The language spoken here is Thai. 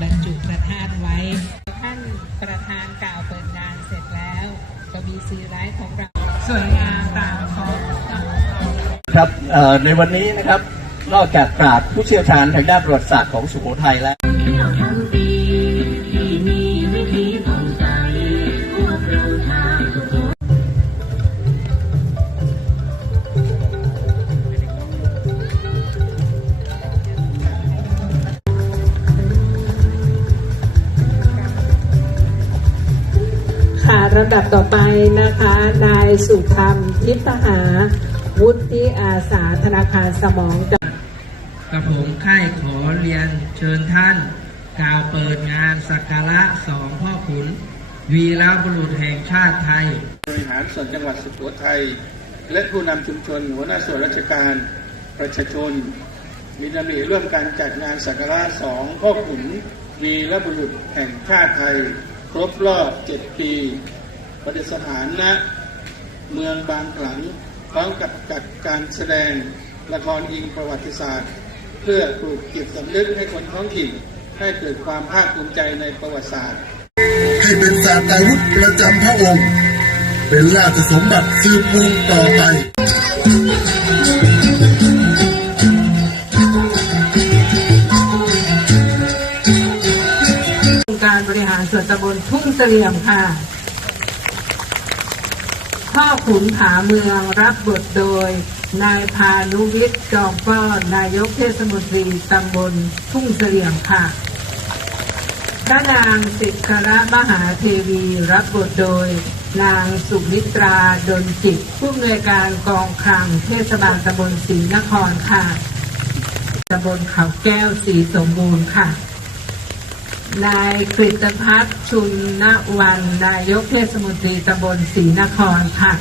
บรรจุพระธาตุไว้ ท่านประธานกล่าวเปิดงานเสร็จแล้ว ก็มีซีไลฟ์ของเราสวยงามตามของครับในวันนี้นะครับ นอกจากปราชญ์ผู้เชี่ยวชาญทางด้านประวัติศาสตร์ของสุโขทัยแล้ว ลำดับต่อไปนะคะ นายสุธรรมทิพหา วุฒิอาสาธนาคารสมองจังกระผมค่ายขอเรียนเชิญท่านกล่าวเปิดงานสักการะสองพ่อขุน วีรบุรุษแห่งชาติไทย บริหารส่วนจังหวัดสุโขทัย และผู้นำชุมชนหัวหน้าส่วนราชการ ประชาชน มีดำริร่วมกันจัดงานสักการะสองพ่อขุนวีรบุรุษแห่งชาติไทย ครบรอบเจ็ดปี ประดิษฐานณเมืองบางขลังพร้อมกับจัดการแสดงละครอิงประวัติศาสตร์ เพื่อปลูกจิตสำนึกให้คนท้องถิ่นให้เกิดความภาคภูมิใจในประวัติศาสตร์ ให้เป็นสาตาวุธประจำพระองค์ เป็นราชสมบัติสืบวงต่อไปองค์การบริหารส่วนตำบลทุ่งเสลี่ยมค่ะ พ่อขุนผาเมืองรับบทโดย นายพานุวิทย์จอมก้อนนายกเทศมนตรีตำบลทุ่งเสลี่ยมค่ะพระนางสิทธระมหาเทวีรับบทโดย นางสุมิตราดนจิตผู้อำนวยการกองคลังเทศบาลตำบลศรีนครค่ะตำบลเขาแก้วศรีสมบูรณ์ค่ะ นายกฤตพัฒน์ชุนนวัน นายกเทศมนตรีตำบลศรีนครค่ะ